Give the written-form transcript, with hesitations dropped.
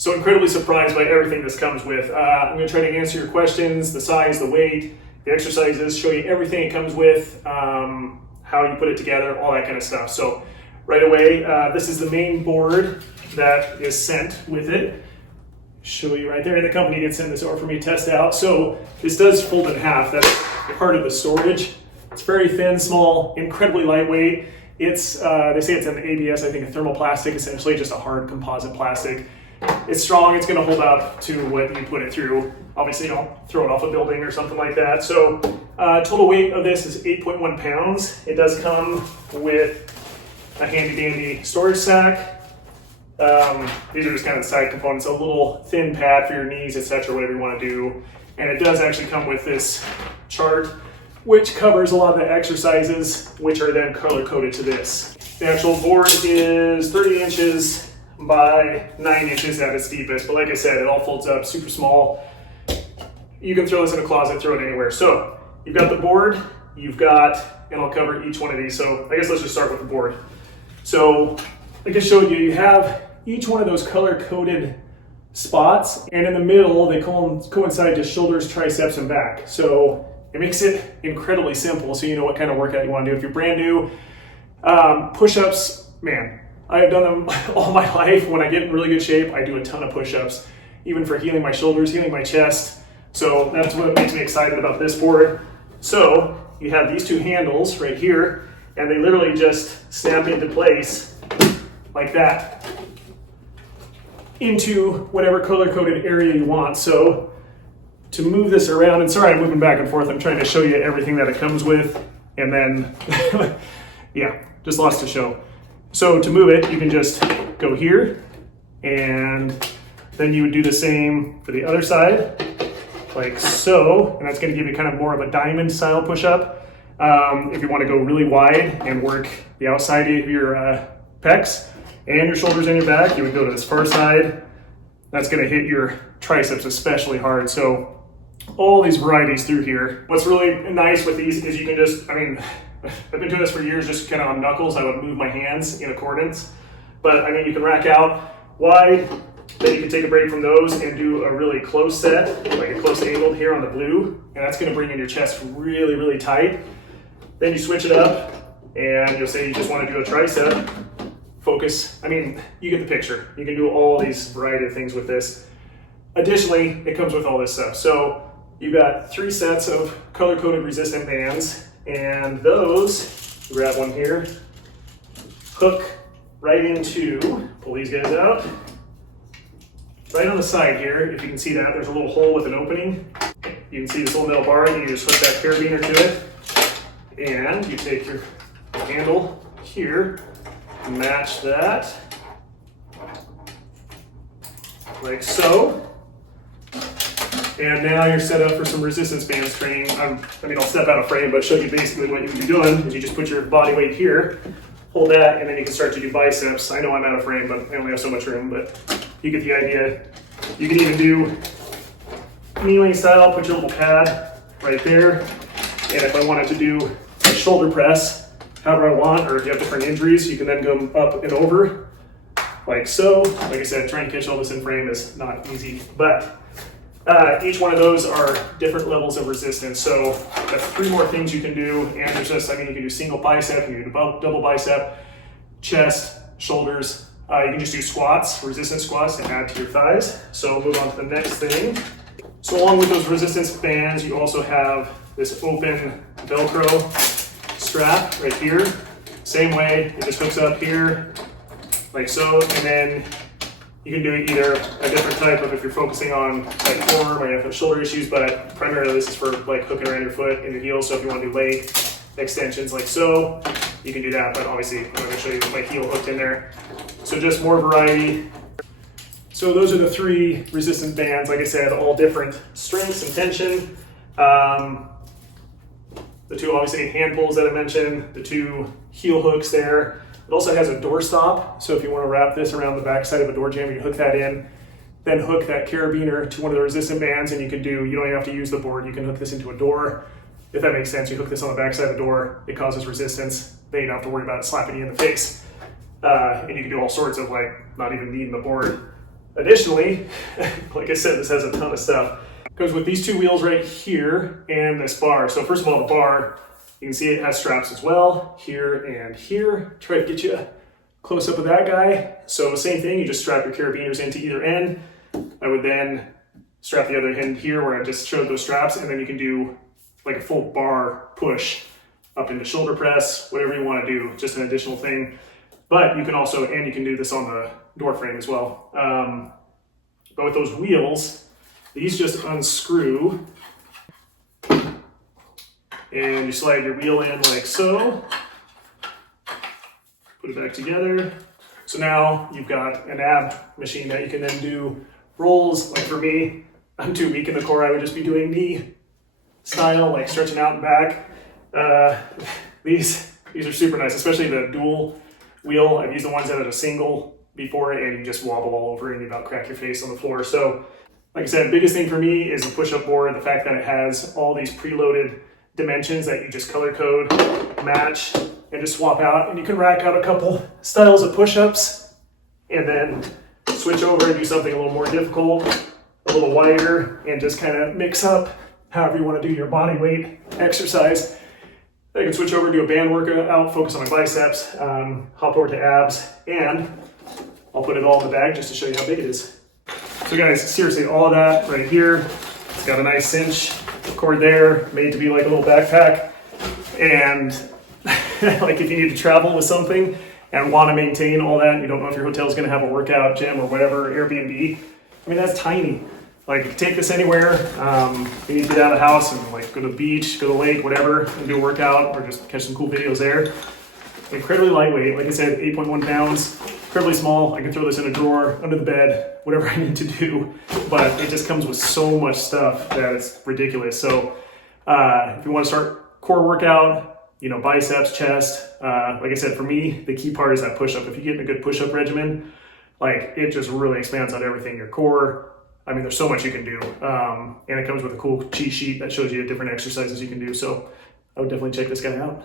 So incredibly surprised by everything this comes with. I'm going to try to answer your questions, the size, the weight, the exercises, show you everything it comes with, how you put it together, all that kind of stuff. So right away, this is the main board that is sent with it. Show you right there. The company did send this over for me to test out. So this does fold in half. That's part of the storage. It's very thin, small, incredibly lightweight. It's they say it's an ABS, I think a thermoplastic, essentially just a hard composite plastic. It's strong, it's gonna hold up to what you put it through. Obviously you don't throw it off a building or something like that. So total weight of this is 8.1 pounds. It does come with a handy dandy storage sack. These are just kind of the side components, a little thin pad for your knees, etc., whatever you want to do. And it does actually come with this chart, which covers a lot of the exercises, which are then color coded to this. The actual board is 30 inches by 9 inches at its deepest, but like I said, it all folds up, super small. You can throw this in a closet, throw it anywhere. So you've got the board, you've got, and I'll cover each one of these. So I guess let's just start with the board. So like I showed you, you have each one of those color-coded spots, and in the middle, they coincide to shoulders, triceps, and back. So it makes it incredibly simple, so you know what kind of workout you want to do. If you're brand new, push-ups, man, I have done them all my life. When I get in really good shape, I do a ton of push-ups, even for healing my shoulders, healing my chest. So that's what makes me excited about this board. So you have these two handles right here, and they literally just snap into place like that into whatever color-coded area you want. So to move this around, and sorry I'm moving back and forth, I'm trying to show you everything that it comes with, and then, yeah, just lots to show. So to move it, you can just go here, and then you would do the same for the other side, like so, and that's gonna give you kind of more of a diamond style push-up. If you wanna go really wide and work the outside of your pecs and your shoulders and your back, you would go to this far side. That's gonna hit your triceps especially hard. So all these varieties through here. What's really nice with these is you can just, I've been doing this for years, just kind of on knuckles. I would move my hands in accordance. But you can rack out wide, then you can take a break from those and do a really close set, like a close angled here on the blue, and that's gonna bring in your chest really, really tight. Then you switch it up, and you'll say you just wanna do a tricep. Focus, you get the picture. You can do all these variety of things with this. Additionally, it comes with all this stuff. So you've got 3 sets of color-coded resistant bands, and those, grab one here, hook right into, pull these guys out, right on the side here. If you can see that, there's a little hole with an opening. You can see this little metal bar, and you just hook that carabiner to it, and you take your handle here, match that, like so. And now you're set up for some resistance bands training. I'll step out of frame, but show you basically what you can be doing is you just put your body weight here, hold that, and then you can start to do biceps. I know I'm out of frame, but I only have so much room, but you get the idea. You can even do kneeling style, put your little pad right there. And if I wanted to do a shoulder press, however I want, or if you have different injuries, you can then go up and over, like so. Like I said, trying to catch all this in frame is not easy, but each one of those are different levels of resistance. So that's 3 more things you can do, and there's just, you can do single bicep, you can do double bicep, chest, shoulders. You can just do squats, resistance squats, and add to your thighs. So we'll move on to the next thing. So along with those resistance bands, you also have this open Velcro strap right here. Same way, it just hooks up here, like so, and then you can do either a different type of, if you're focusing on like form or you have shoulder issues, but primarily this is for like hooking around your foot and your heel. So if you want to do leg extensions like so, you can do that, but obviously I'm going to show you with my heel hooked in there. So just more variety. So those are the 3 resistance bands, like I said, all different strengths and tension. The 2 obviously hand pulls that I mentioned, the 2 heel hooks there. It also has a door stop, so if you want to wrap this around the back side of a door jamb, you hook that in, then hook that carabiner to one of the resistant bands, and you don't even have to use the board, you can hook this into a door. If that makes sense, you hook this on the back side of the door, it causes resistance, then you don't have to worry about it slapping you in the face. And you can do all sorts of not even needing the board. Additionally, like I said, this has a ton of stuff. It comes with these two wheels right here and this bar. So first of all, the bar, you can see it has straps as well, here and here. Try to get you a close up of that guy. So same thing, you just strap your carabiners into either end. I would then strap the other end here where I just showed those straps, and then you can do like a full bar push up into shoulder press, whatever you want to do, just an additional thing. But you can also, and you can do this on the door frame as well. But with those wheels, these just unscrew and you slide your wheel in like so, put it back together. So now you've got an ab machine that you can then do rolls. Like for me, I'm too weak in the core. I would just be doing knee style, like stretching out and back. These are super nice, especially the dual wheel. I've used the ones that are a single before, and you just wobble all over and you about crack your face on the floor. So like I said, biggest thing for me is the push-up board, the fact that it has all these preloaded dimensions that you just color code, match, and just swap out. And you can rack out a couple styles of push-ups and then switch over and do something a little more difficult, a little wider, and just kind of mix up however you want to do your body weight exercise. I can switch over, do a band workout, focus on my biceps, hop over to abs, and I'll put it all in the bag just to show you how big it is. So guys, seriously, all of that right here, it's got a nice cinch cord there, made to be like a little backpack. And like if you need to travel with something and want to maintain all that, and you don't know if your hotel is going to have a workout gym or whatever, Airbnb, I mean, that's tiny. Like take this anywhere, you need to get out of the house and like go to the beach, go to the lake, whatever, and do a workout or just catch some cool videos there. Incredibly lightweight, like I said, 8.1 pounds, incredibly small. I can throw this in a drawer, under the bed, whatever I need to do, but it just comes with so much stuff that it's ridiculous. So if you want to start core workout, you know, biceps, chest, like I said, for me, the key part is that push-up. If you get in a good push-up regimen, like it just really expands on everything, your core. I mean, there's so much you can do. And it comes with a cool cheat sheet that shows you different exercises you can do. So I would definitely check this guy out.